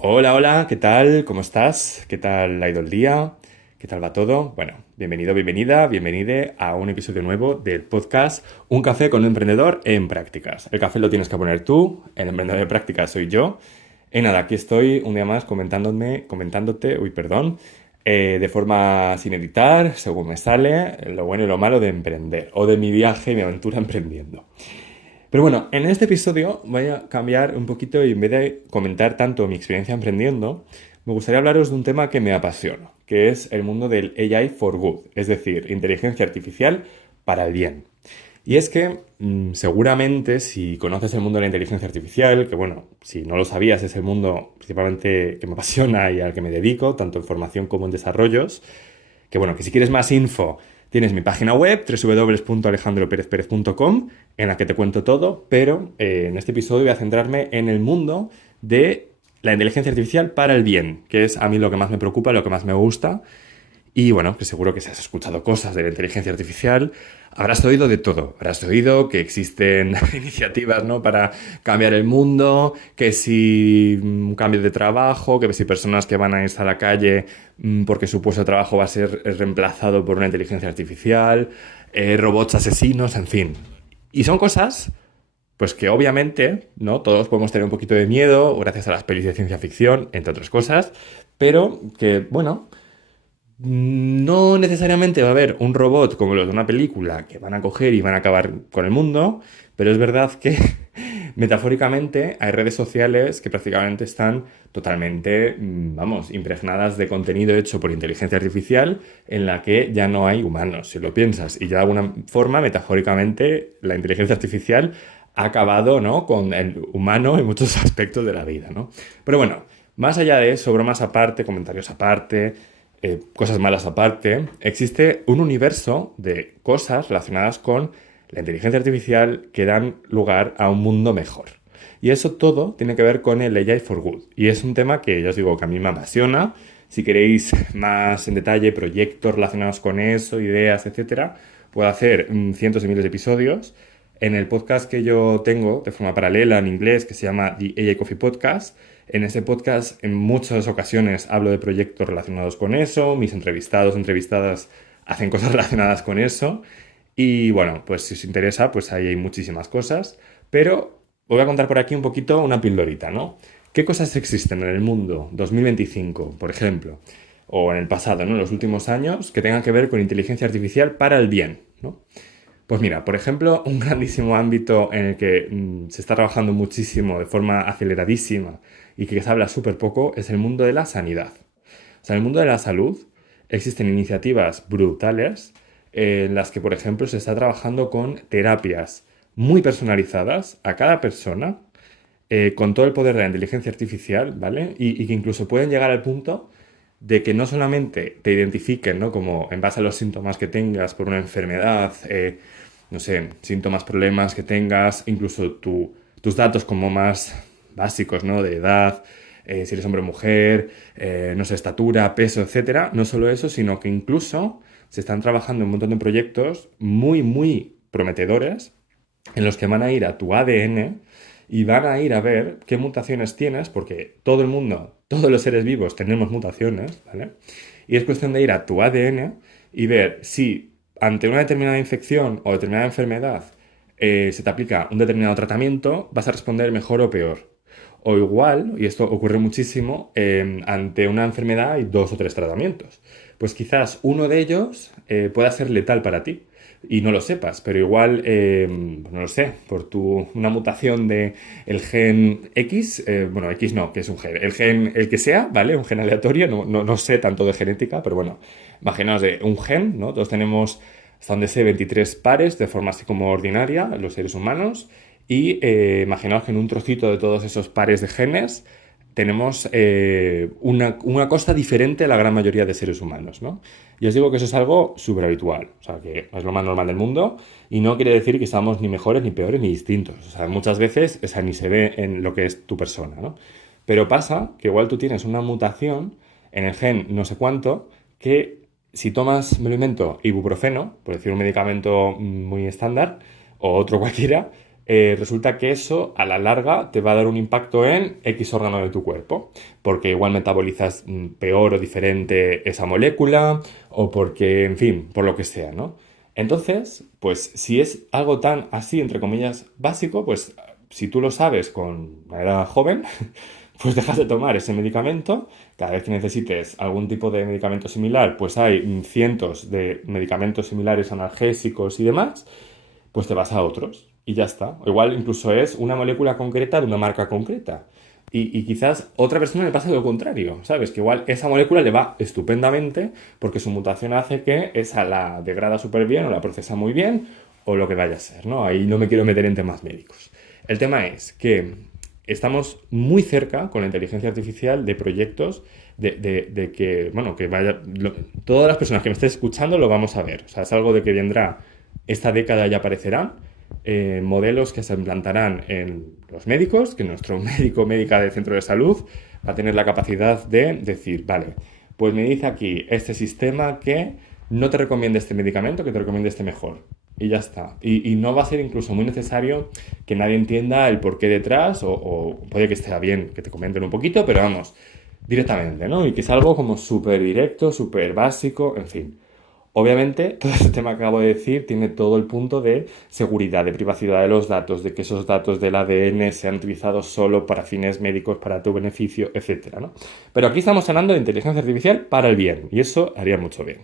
Hola, hola, ¿qué tal? ¿Cómo estás? ¿Qué tal ha ido el día? ¿Qué tal va todo? Bueno, bienvenido, bienvenida, bienvenide a un episodio nuevo del podcast Un café con un emprendedor en prácticas. El café lo tienes que poner tú, el emprendedor en prácticas soy yo. Y nada, aquí estoy un día más comentándote, de forma sin editar, según me sale, lo bueno y lo malo de emprender, o de mi viaje y mi aventura emprendiendo. Pero bueno, en este episodio voy a cambiar un poquito y en vez de comentar tanto mi experiencia emprendiendo, me gustaría hablaros de un tema que me apasiona, que es el mundo del AI for Good, es decir, inteligencia artificial para el bien. Y es que seguramente si conoces el mundo de la inteligencia artificial, que bueno, si no lo sabías es el mundo principalmente que me apasiona y al que me dedico, tanto en formación como en desarrollos, que bueno, que si quieres más info, tienes mi página web, www.alejandroperezperez.com, en la que te cuento todo, pero en este episodio voy a centrarme en el mundo de la inteligencia artificial para el bien, que es a mí lo que más me preocupa, lo que más me gusta. Y bueno, que seguro que si has escuchado cosas de la inteligencia artificial, habrás oído de todo. Habrás oído que existen iniciativas, ¿no?, para cambiar el mundo, que si un cambio de trabajo, que si personas que van a irse a la calle porque su puesto de trabajo va a ser reemplazado por una inteligencia artificial, robots asesinos, en fin. Y son cosas, pues que obviamente, ¿no?, todos podemos tener un poquito de miedo gracias a las pelis de ciencia ficción, entre otras cosas, pero que, bueno, no necesariamente va a haber un robot como los de una película que van a coger y van a acabar con el mundo, pero es verdad que metafóricamente hay redes sociales que prácticamente están totalmente, vamos, impregnadas de contenido hecho por inteligencia artificial en la que ya no hay humanos, si lo piensas. Y ya de alguna forma, metafóricamente, la inteligencia artificial ha acabado, ¿no?, con el humano en muchos aspectos de la vida, ¿no? Pero bueno, más allá de eso, bromas aparte, comentarios aparte, cosas malas aparte, existe un universo de cosas relacionadas con la inteligencia artificial que dan lugar a un mundo mejor. Y eso todo tiene que ver con el AI for Good. Y es un tema que ya os digo que a mí me apasiona. Si queréis más en detalle proyectos relacionados con eso, ideas, etcétera, puedo hacer cientos de miles de episodios. En el podcast que yo tengo de forma paralela en inglés, que se llama The AI Coffee Podcast, en ese podcast en muchas ocasiones hablo de proyectos relacionados con eso, mis entrevistados, entrevistadas hacen cosas relacionadas con eso. Y bueno, pues si os interesa, pues ahí hay muchísimas cosas. Pero os voy a contar por aquí un poquito una pildorita, ¿no? ¿Qué cosas existen en el mundo 2025, por ejemplo? O en el pasado, ¿no?, en los últimos años, que tengan que ver con inteligencia artificial para el bien, ¿no? Pues mira, por ejemplo, un grandísimo ámbito en el que se está trabajando muchísimo de forma aceleradísima y que se habla súper poco es el mundo de la sanidad. O sea, en el mundo de la salud existen iniciativas brutales en las que, por ejemplo, se está trabajando con terapias muy personalizadas a cada persona, con todo el poder de la inteligencia artificial, ¿vale? Y que incluso pueden llegar al punto de que no solamente te identifiquen, ¿no?, como en base a los síntomas que tengas por una enfermedad, no sé, síntomas, problemas que tengas, incluso tus datos como más básicos, ¿no?, de edad, si eres hombre o mujer, no sé, estatura, peso, etcétera. No solo eso, sino que incluso se están trabajando en un montón de proyectos muy, muy prometedores en los que van a ir a tu ADN y van a ir a ver qué mutaciones tienes, porque todo el mundo, todos los seres vivos tenemos mutaciones, ¿vale? Y es cuestión de ir a tu ADN y ver si ante una determinada infección o determinada enfermedad se te aplica un determinado tratamiento, vas a responder mejor o peor. O igual, y esto ocurre muchísimo, ante una enfermedad hay dos o tres tratamientos. Pues quizás uno de ellos pueda ser letal para ti y no lo sepas, pero igual, no lo sé, por una mutación de el gen X, bueno, X no, que es un gen, el gen, el que sea, ¿vale? Un gen aleatorio, no sé tanto de genética, pero bueno, imaginaos de un gen, ¿no? Todos tenemos, hasta donde sé, 23 pares de forma así como ordinaria, los seres humanos, y imaginaos que en un trocito de todos esos pares de genes tenemos una cosa diferente a la gran mayoría de seres humanos, ¿no? Y os digo que eso es algo súper habitual, o sea, que es lo más normal del mundo y no quiere decir que estamos ni mejores, ni peores, ni distintos. O sea, muchas veces esa ni se ve en lo que es tu persona, ¿no? Pero pasa que igual tú tienes una mutación en el gen no sé cuánto que si tomas, me lo invento, ibuprofeno, por decir un medicamento muy estándar, o otro cualquiera, resulta que eso a la larga te va a dar un impacto en X órgano de tu cuerpo, porque igual metabolizas peor o diferente esa molécula, o porque, en fin, por lo que sea, ¿no? Entonces, pues si es algo tan así, entre comillas, básico, pues si tú lo sabes con una edad joven, pues dejas de tomar ese medicamento. Cada vez que necesites algún tipo de medicamento similar, pues hay cientos de medicamentos similares analgésicos y demás, pues te vas a otros y ya está. O igual incluso es una molécula concreta de una marca concreta. Y quizás otra persona le pasa lo contrario, ¿sabes? Que igual esa molécula le va estupendamente porque su mutación hace que esa la degrada súper bien o la procesa muy bien o lo que vaya a ser, ¿no? Ahí no me quiero meter en temas médicos. El tema es que estamos muy cerca con la inteligencia artificial de proyectos de que, bueno, que vaya, todas las personas que me estén escuchando lo vamos a ver. O sea, es algo de que vendrá esta década ya aparecerán modelos que se implantarán en los médicos, que nuestro médico o médica del centro de salud va a tener la capacidad de decir, vale, pues me dice aquí este sistema que no te recomienda este medicamento, que te recomienda este mejor. Y ya está. Y no va a ser incluso muy necesario que nadie entienda el porqué detrás, o puede que esté bien que te comenten un poquito, pero vamos, directamente, ¿no? Y que es algo como súper directo, súper básico, en fin. Obviamente, todo este tema que acabo de decir tiene todo el punto de seguridad, de privacidad de los datos, de que esos datos del ADN sean utilizados solo para fines médicos, para tu beneficio, etcétera, ¿no? Pero aquí estamos hablando de inteligencia artificial para el bien, y eso haría mucho bien.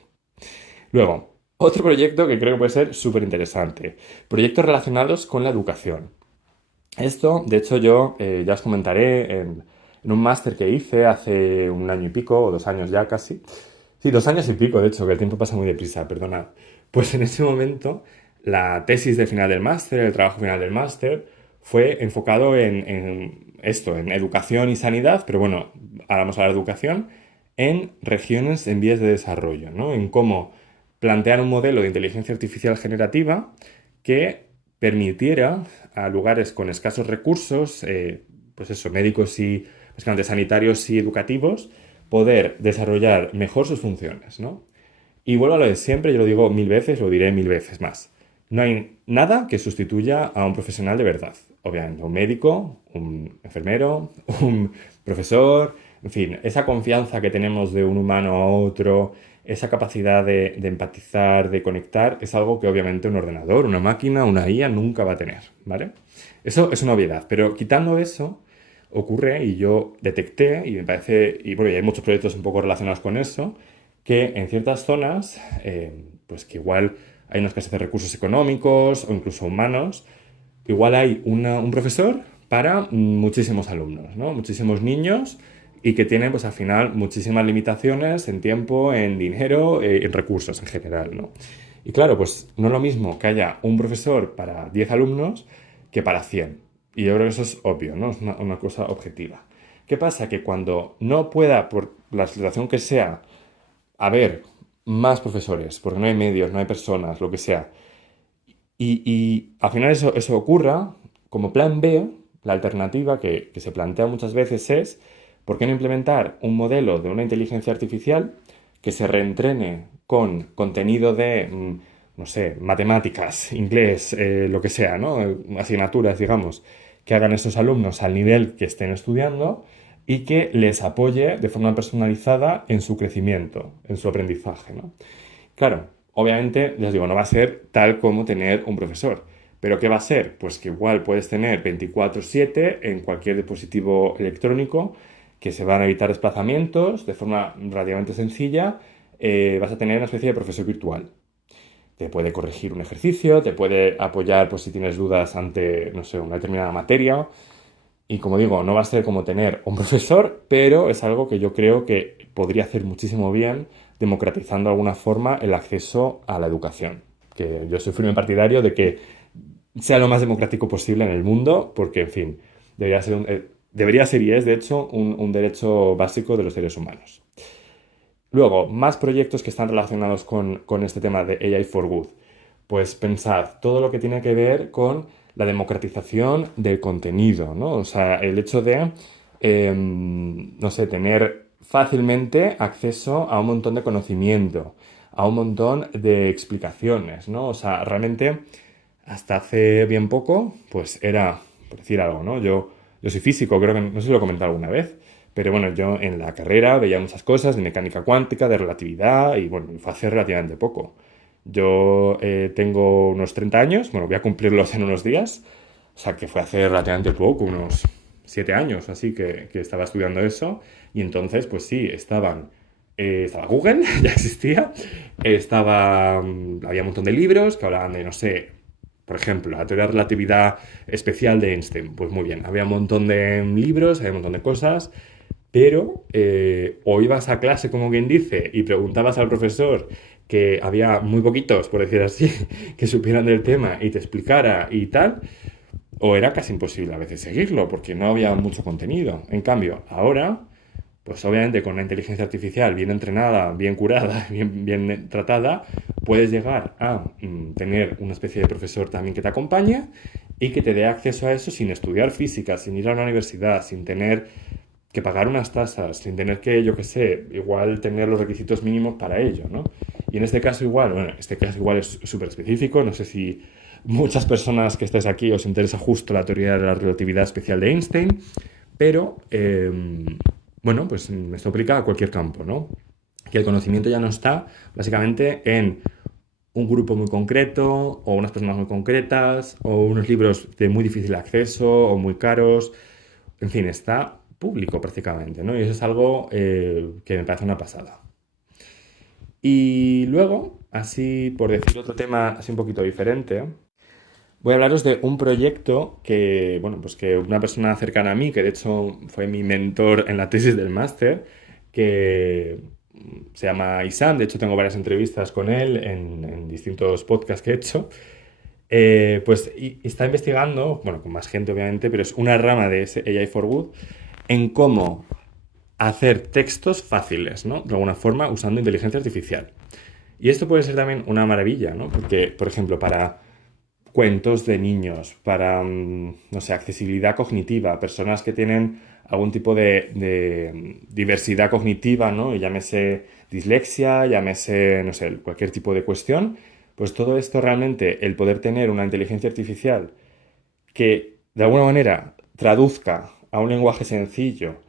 Luego, otro proyecto que creo que puede ser súper interesante. Proyectos relacionados con la educación. Esto, de hecho, yo ya os comentaré en un máster que hice hace un año y pico, o 2 años ya casi. Sí, 2 años y pico, de hecho, que el tiempo pasa muy deprisa, perdonad. Pues en ese momento, la tesis de final del máster, el trabajo final del máster, fue enfocado en esto, en educación y sanidad, pero bueno, ahora vamos a hablar de educación, en regiones en vías de desarrollo, ¿no? En cómo plantear un modelo de inteligencia artificial generativa que permitiera a lugares con escasos recursos, pues eso, médicos y básicamente sanitarios y educativos, poder desarrollar mejor sus funciones, ¿no? Y vuelvo a lo de siempre, yo lo digo 1000 veces, lo diré 1000 veces más. No hay nada que sustituya a un profesional de verdad. Obviamente, un médico, un enfermero, un profesor, en fin, esa confianza que tenemos de un humano a otro, esa capacidad de empatizar, de conectar, es algo que obviamente un ordenador, una máquina, una IA nunca va a tener, ¿vale? Eso es una obviedad, pero quitando eso, ocurre, y yo detecté, y me parece, y bueno, y hay muchos proyectos un poco relacionados con eso, que en ciertas zonas, pues que igual hay una escasez de recursos económicos o incluso humanos, igual hay un profesor para muchísimos alumnos, ¿no? Muchísimos niños y que tienen, pues al final, muchísimas limitaciones en tiempo, en dinero, en recursos en general, ¿no? Y claro, pues no es lo mismo que haya un profesor para 10 alumnos que para 100. Y yo creo que eso es obvio, ¿no? Es una cosa objetiva. ¿Qué pasa? Que cuando no pueda, por la situación que sea, haber más profesores, porque no hay medios, no hay personas, lo que sea, y al final eso ocurra, como plan B, la alternativa que se plantea muchas veces es, ¿por qué no implementar un modelo de una inteligencia artificial que se reentrene con contenido de, no sé, matemáticas, inglés, lo que sea, ¿no? Asignaturas, digamos, que hagan esos alumnos al nivel que estén estudiando y que les apoye de forma personalizada en su crecimiento, en su aprendizaje, ¿no? Claro, obviamente, ya os digo, no va a ser tal como tener un profesor. ¿Pero qué va a ser? Pues que igual puedes tener 24/7 en cualquier dispositivo electrónico, que se van a evitar desplazamientos de forma relativamente sencilla. Vas a tener una especie de profesor virtual. Te puede corregir un ejercicio, te puede apoyar pues, si tienes dudas ante, no sé, una determinada materia. Y como digo, no va a ser como tener un profesor, pero es algo que yo creo que podría hacer muchísimo bien democratizando de alguna forma el acceso a la educación. Que yo soy firme partidario de que sea lo más democrático posible en el mundo, porque, en fin, debería ser y es, de hecho, un derecho básico de los seres humanos. Luego, más proyectos que están relacionados con este tema de AI for Good. Pues pensad, todo lo que tiene que ver con la democratización del contenido, ¿no? O sea, el hecho de, no sé, tener fácilmente acceso a un montón de conocimiento, a un montón de explicaciones, ¿no? O sea, realmente hasta hace bien poco, pues era, por decir algo, ¿no? Yo soy físico, creo que no sé si lo he comentado alguna vez, pero bueno, yo en la carrera veía muchas cosas de mecánica cuántica, de relatividad, y bueno, fue hace relativamente poco. Yo tengo unos 30 años, bueno, voy a cumplirlos en unos días, o sea que fue hace relativamente poco, unos 7 años, así que estaba estudiando eso, y entonces, pues sí, estaba Google, ya existía, había un montón de libros que hablaban de, no sé, por ejemplo, la teoría de relatividad especial de Einstein. Pues muy bien, había un montón de libros, había un montón de cosas, pero o ibas a clase, como quien dice, y preguntabas al profesor que había muy poquitos, por decir así, que supieran del tema y te explicara y tal, o era casi imposible a veces seguirlo, porque no había mucho contenido. En cambio, ahora pues obviamente con una inteligencia artificial bien entrenada, bien curada, bien tratada, puedes llegar a tener una especie de profesor también que te acompañe y que te dé acceso a eso sin estudiar física, sin ir a una universidad, sin tener que pagar unas tasas, sin tener que, yo qué sé, igual tener los requisitos mínimos para ello, ¿no? Y en este caso igual, bueno, este caso igual es súper específico, no sé si muchas personas que estáis aquí os interesa justo la teoría de la relatividad especial de Einstein, pero bueno, pues esto aplica a cualquier campo, ¿no? Que el conocimiento ya no está básicamente en un grupo muy concreto o unas personas muy concretas o unos libros de muy difícil acceso o muy caros. En fin, está público prácticamente, ¿no? Y eso es algo que me parece una pasada. Y luego, así por decir otro tema así un poquito diferente, voy a hablaros de un proyecto que, bueno, pues que una persona cercana a mí, que de hecho fue mi mentor en la tesis del máster, que se llama Isam, de hecho tengo varias entrevistas con él en distintos podcasts que he hecho, pues está investigando, bueno, con más gente obviamente, pero es una rama de ese AI for Good, en cómo hacer textos fáciles, ¿no? De alguna forma usando inteligencia artificial. Y esto puede ser también una maravilla, ¿no? Porque, por ejemplo, para cuentos de niños, para, no sé, accesibilidad cognitiva, personas que tienen algún tipo de diversidad cognitiva, ¿no? Y llámese dislexia, llámese, no sé, cualquier tipo de cuestión, pues todo esto realmente, el poder tener una inteligencia artificial que de alguna manera traduzca a un lenguaje sencillo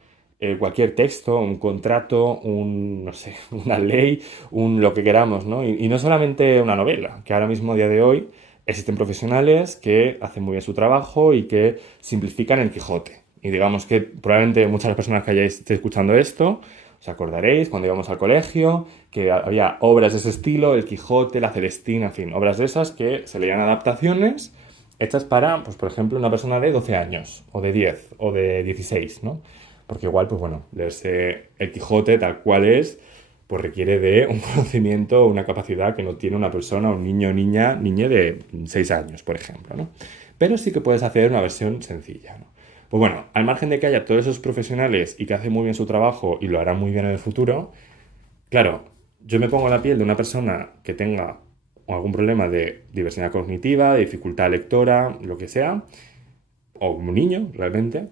cualquier texto, un contrato, no sé, una ley, lo que queramos, ¿no? Y no solamente una novela, que ahora mismo, a día de hoy, existen profesionales que hacen muy bien su trabajo y que simplifican el Quijote. Y digamos que probablemente muchas de las personas que hayáis esté escuchando esto, os acordaréis cuando íbamos al colegio, que había obras de ese estilo, el Quijote, la Celestina, en fin, obras de esas que se leían adaptaciones hechas para, pues por ejemplo, una persona de 12 años, o de 10, o de 16, ¿no? Porque igual, pues bueno, leerse el Quijote tal cual es, pues requiere de un conocimiento, una capacidad que no tiene una persona, un niño o niña de 6 años, por ejemplo, ¿no? Pero sí que puedes hacer una versión sencilla, ¿no? Pues bueno, al margen de que haya todos esos profesionales y que hacen muy bien su trabajo y lo harán muy bien en el futuro, claro, yo me pongo en la piel de una persona que tenga algún problema de diversidad cognitiva, de dificultad lectora, lo que sea, o un niño realmente,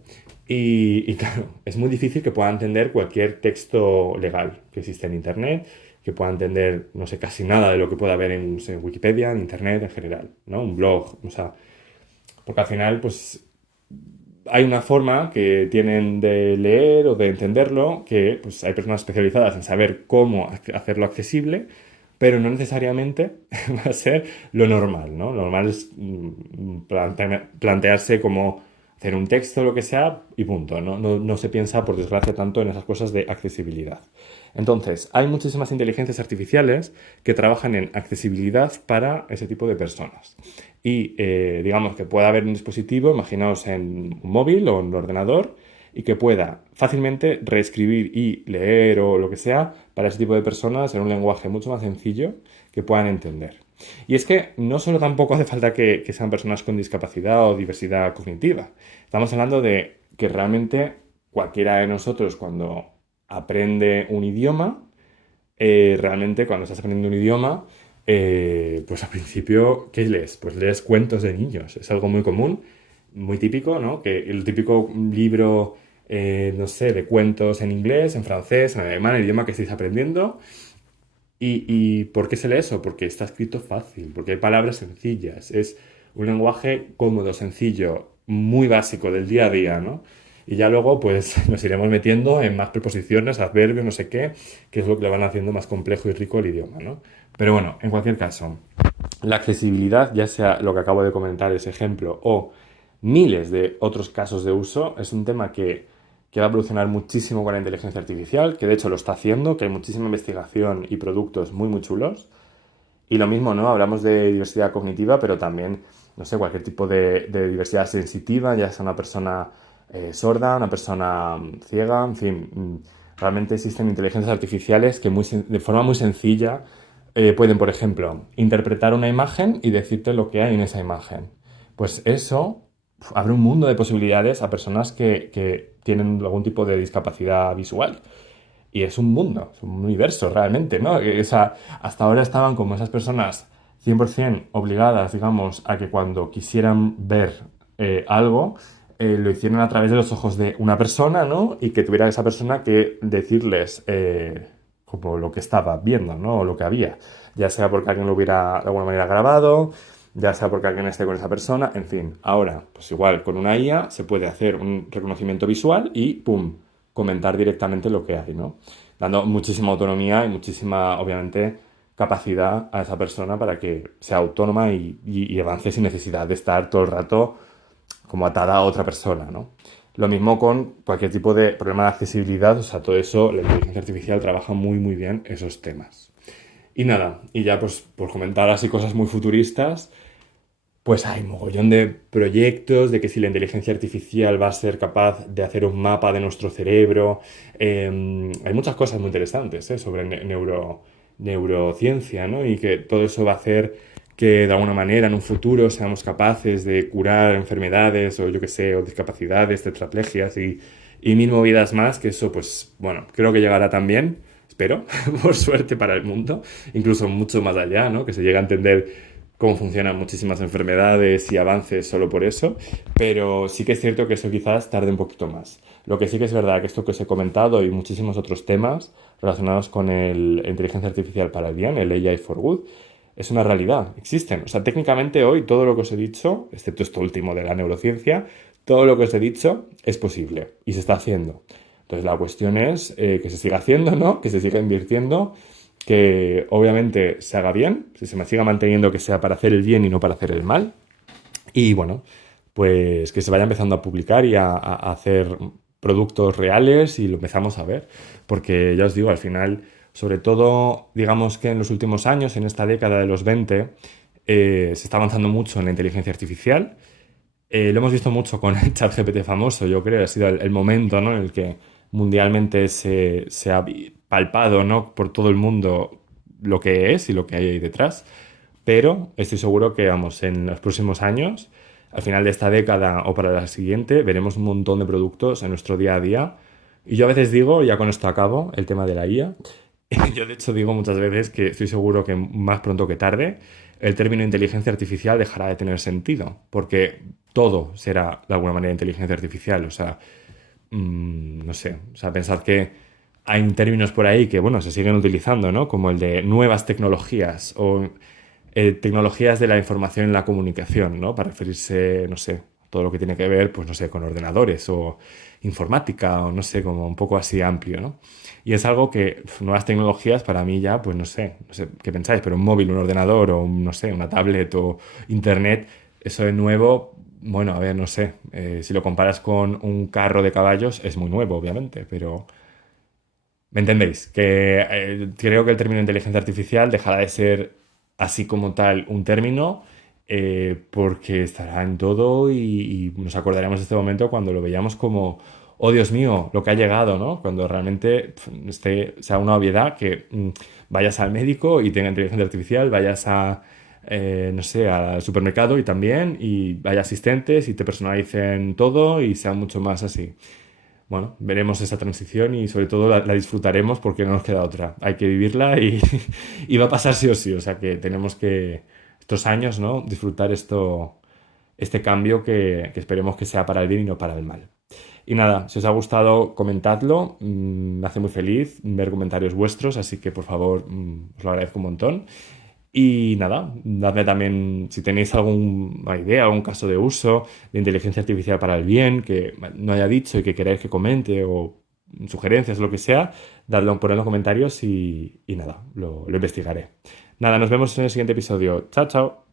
y claro, es muy difícil que pueda entender cualquier texto legal que existe en Internet, que pueda entender, no sé, casi nada de lo que pueda haber en, no sé, en Wikipedia, en Internet en general, ¿no? Un blog, o sea, porque al final, pues hay una forma que tienen de leer o de entenderlo, que pues hay personas especializadas en saber cómo hacerlo accesible, pero no necesariamente va a ser lo normal, ¿no? Lo normal es plantearse cómo hacer un texto, lo que sea, y punto. No se piensa, por desgracia, tanto en esas cosas de accesibilidad. Entonces, hay muchísimas inteligencias artificiales que trabajan en accesibilidad para ese tipo de personas. Y digamos que pueda haber un dispositivo, imaginaos en un móvil o en un ordenador, y que pueda fácilmente reescribir y leer o lo que sea para ese tipo de personas en un lenguaje mucho más sencillo que puedan entender. Y es que no solo tampoco hace falta que sean personas con discapacidad o diversidad cognitiva. Estamos hablando de que realmente cualquiera de nosotros cuando aprende un idioma, realmente cuando estás aprendiendo un idioma, pues al principio, ¿qué lees? Pues lees cuentos de niños. Es algo muy común, muy típico, ¿no? Que el típico libro, no sé, de cuentos en inglés, en francés, en alemán, el idioma que estáis aprendiendo. ¿Y por qué se lee eso? Porque está escrito fácil, porque hay palabras sencillas. Es un lenguaje cómodo, sencillo, muy básico del día a día, ¿no? Y ya luego, pues nos iremos metiendo en más preposiciones, adverbios, no sé qué, que es lo que le van haciendo más complejo y rico el idioma, ¿no? Pero bueno, en cualquier caso, la accesibilidad, ya sea lo que acabo de comentar, ese ejemplo, o miles de otros casos de uso, es un tema que va a evolucionar muchísimo con la inteligencia artificial, que de hecho lo está haciendo, que hay muchísima investigación y productos muy, muy chulos. Y lo mismo, ¿no? Hablamos de diversidad cognitiva, pero también, no sé, cualquier tipo de diversidad sensitiva, ya sea una persona sorda, una persona ciega, en fin. Realmente existen inteligencias artificiales que de forma muy sencilla pueden, por ejemplo, interpretar una imagen y decirte lo que hay en esa imagen. Pues eso abre un mundo de posibilidades a personas que tienen algún tipo de discapacidad visual. Y es un mundo, es un universo realmente, ¿no? O sea, hasta ahora estaban como esas personas 100% obligadas, digamos, a que cuando quisieran ver algo, lo hicieran a través de los ojos de una persona, ¿no? Y que tuviera esa persona que decirles como lo que estaba viendo, ¿no? O lo que había. Ya sea porque alguien lo hubiera de alguna manera grabado, ya sea porque alguien esté con esa persona, en fin. Ahora, pues igual, con una IA se puede hacer un reconocimiento visual y ¡pum! Comentar directamente lo que hay, ¿no? Dando muchísima autonomía y muchísima, obviamente, capacidad a esa persona para que sea autónoma y avance sin necesidad de estar todo el rato como atada a otra persona, ¿no? Lo mismo con cualquier tipo de problema de accesibilidad, o sea, todo eso, la inteligencia artificial trabaja muy, muy bien esos temas. Y nada, y ya pues por comentar así cosas muy futuristas, pues hay mogollón de proyectos de que si la inteligencia artificial va a ser capaz de hacer un mapa de nuestro cerebro. Hay muchas cosas muy interesantes sobre neurociencia, ¿no? Y que todo eso va a hacer que de alguna manera en un futuro seamos capaces de curar enfermedades o yo qué sé, o discapacidades, tetraplegias y mil movidas más, que eso pues bueno, creo que llegará también, espero, por suerte para el mundo, incluso mucho más allá, ¿no? Que se llegue a entender cómo funcionan muchísimas enfermedades y avances solo por eso, pero sí que es cierto que eso quizás tarde un poquito más. Lo que sí que es verdad que esto que os he comentado y muchísimos otros temas relacionados con la inteligencia artificial para el bien, el AI for Good, es una realidad, existen. O sea, técnicamente hoy todo lo que os he dicho, excepto esto último de la neurociencia, todo lo que os he dicho es posible y se está haciendo. Entonces la cuestión es que se siga haciendo, ¿no? Que se siga invirtiendo, que obviamente se haga bien, que se siga manteniendo que sea para hacer el bien y no para hacer el mal. Y bueno, pues que se vaya empezando a publicar y a hacer productos reales y lo empezamos a ver. Porque ya os digo, al final, sobre todo, digamos que en los últimos años, en esta década de los 20 se está avanzando mucho en la inteligencia artificial. Lo hemos visto mucho con el ChatGPT famoso, yo creo, ha sido el momento, ¿no? En el que mundialmente se ha palpado, ¿no? Por todo el mundo lo que es y lo que hay ahí detrás. Pero estoy seguro que, vamos, en los próximos años, al final de esta década o para la siguiente, veremos un montón de productos en nuestro día a día. Y yo a veces digo, ya con esto acabo, el tema de la IA. Yo de hecho digo muchas veces que estoy seguro que más pronto que tarde el término inteligencia artificial dejará de tener sentido, porque todo será de alguna manera inteligencia artificial. O sea, no sé, o sea, pensad que hay términos por ahí que, bueno, se siguen utilizando, ¿no? Como el de nuevas tecnologías o tecnologías de la información y la comunicación, ¿no? Para referirse, no sé, todo lo que tiene que ver, pues no sé, con ordenadores o informática o no sé, como un poco así amplio, ¿no? Y es algo que nuevas tecnologías para mí ya, pues no sé qué pensáis, pero un móvil, un ordenador o no sé, una tablet o internet, eso de nuevo, bueno, a ver, no sé, si lo comparas con un carro de caballos es muy nuevo, obviamente, pero ¿me entendéis? Que creo que el término inteligencia artificial dejará de ser así como tal un término porque estará en todo y nos acordaremos de este momento cuando lo veíamos como, oh Dios mío, lo que ha llegado, ¿no? Cuando realmente sea una obviedad que vayas al médico y tenga inteligencia artificial, vayas no sé, al supermercado y vaya asistentes y te personalicen todo y sea mucho más así. Bueno, veremos esa transición y sobre todo la disfrutaremos porque no nos queda otra. Hay que vivirla y, y va a pasar sí o sí. O sea que tenemos que, estos años, ¿no? Disfrutar este cambio que esperemos que sea para el bien y no para el mal. Y nada, si os ha gustado, comentadlo. Me hace muy feliz ver comentarios vuestros, así que por favor, os lo agradezco un montón. Y nada, dadme también si tenéis alguna idea, algún caso de uso de inteligencia artificial para el bien que no haya dicho y que queráis que comente o sugerencias o lo que sea, dadlo por en los comentarios y nada, lo investigaré. Nada, nos vemos en el siguiente episodio. Chao, chao.